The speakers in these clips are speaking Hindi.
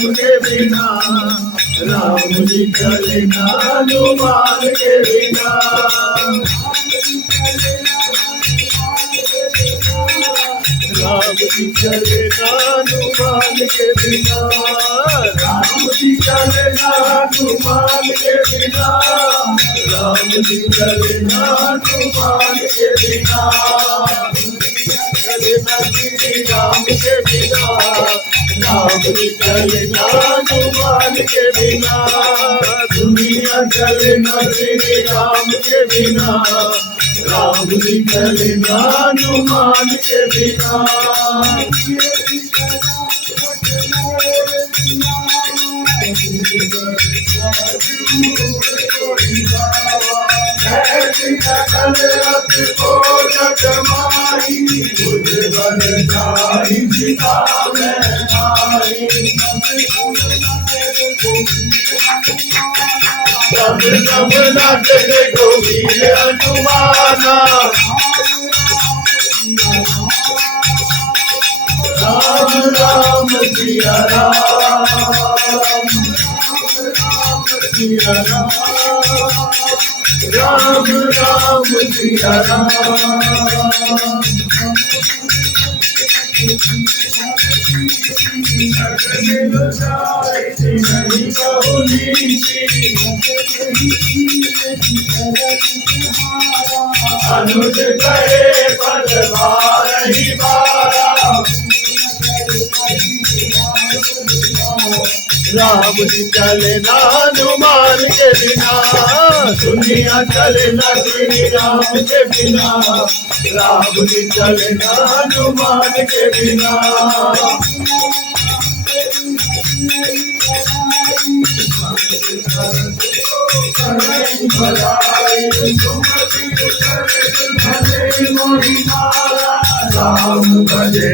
के बिना, राम जी चले ना हनुमान के बिना। राम जी चले ना हनुमान के बिना, राम जी चले ना हनुमान के बिना, राम जी चले ना हनुमान के बिना। चले ना श्री राम के बिना, राम जी चले ना हनुमान के बिना। दुनिया चले ना श्री राम के बिना, राम जी चले ना हनुमान के बिना। को जगमाई तुझ बन जाई पिता में आई। सब सब नाचे गोविंद हनुमाना, राम राम सिया राम, सिया राम, राम राम सिया राम। अनुज कहे पद बारही बारा, राम जी चले ना हनुमान के बिना। दुनिया चले ना श्री राम के बिना, राम जी चले ना हनुमान के बिना। राम भजे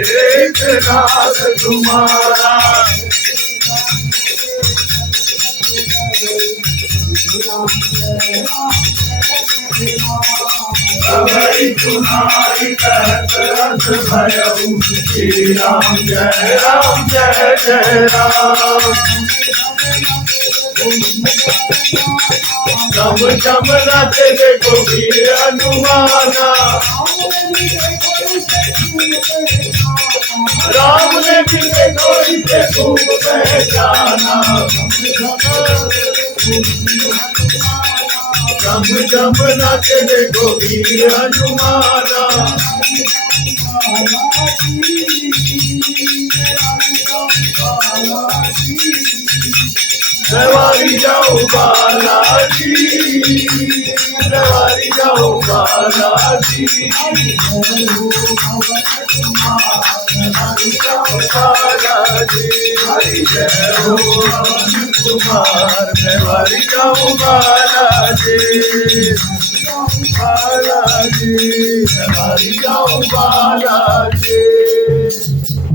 नाथ तुम्हारा, अभय तुम्हारी कहत रस भयऊ, श्री राम जय राम जय जय राम। चम चम नाचे गोविंद हनुमाना, राम ने भी कोई से खूब पहचाना। चम चम नाचे गोविंद हनुमाना, सवारी जाओ बालाजी, सवारी जाओ बालाजी, बालाजी। हरि जय हो कुमार, सवारी जाओ बालाजी, बालाजी, सवारी जाओ बालाजी।